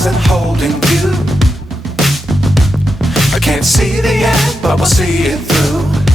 stars and holding you. I can't see the end, but we'll see it through.